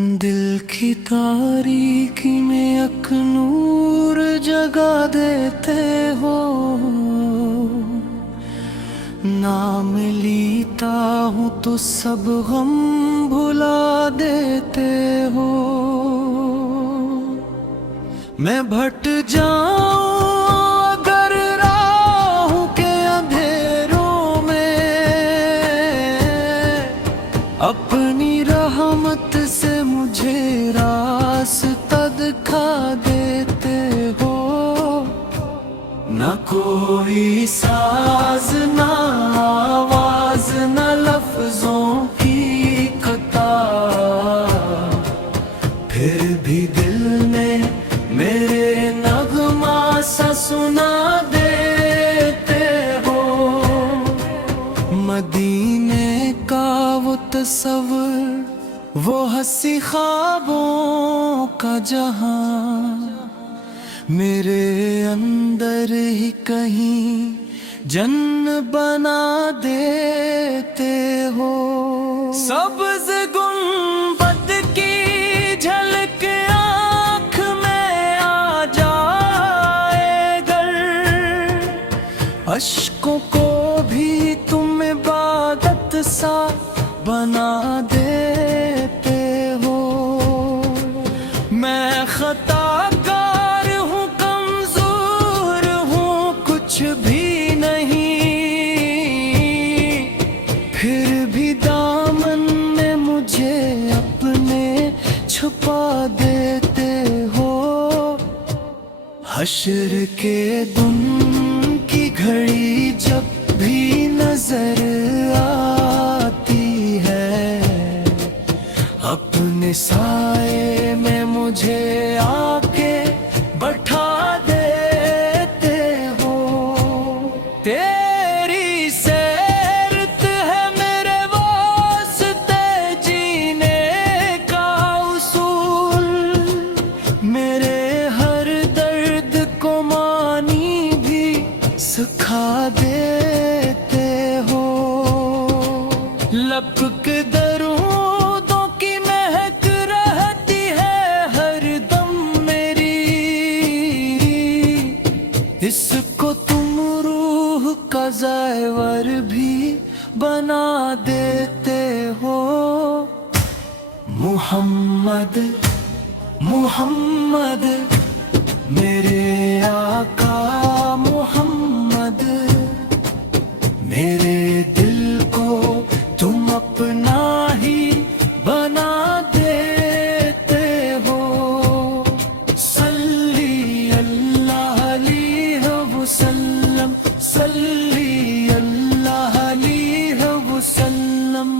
दिल की तारीकी में एक नूर जगा देते हो। नाम लीता हूँ तो सब गम भुला देते हो। मैं भट जाऊं अगर राहों के अंधेरों में, अपनी रहमत से मुझे रास्ता दिखा देते हो। न कोई साज न आवाज न लफ्जों की कतार, फिर भी दिल में मेरे नगमा सा सुना देते हो। मदीने का वो तस्वर, वो हंसी ख्वाबों का जहां, मेरे अंदर ही कहीं जन्नत बना देते हो। सब्ज गुंबद की झलक आँख में आ जाए गर, अश्कों को भी तुम इबादत सा बना देते हो। मैं खताकार हूँ, कमजोर हूँ, कुछ भी नहीं, फिर भी दामन में मुझे अपने छुपा देते हो। हश्र के दिन की घड़ी जब भी नजर आती है, अपने साए में मुझे आके बैठा देते हो। तेरी सैरत है मेरे वास्ते जीने का उसूल, मेरे हर दर्द को मानी भी सिखा देते हो। लपक दरूदों की महक रहती है हर दम मेरी, इसको तुम रूह का ज़ायवर भी बना देते हो। मुहम्मद मुहम्मद मेरे आका मुहम्मद, मेरे दिल को तुम अपना ही बना देते हो। सल्ली अल्लाह अलैहि वसल्लम, सल्ली अल्लाह अलैहि वसल्लम।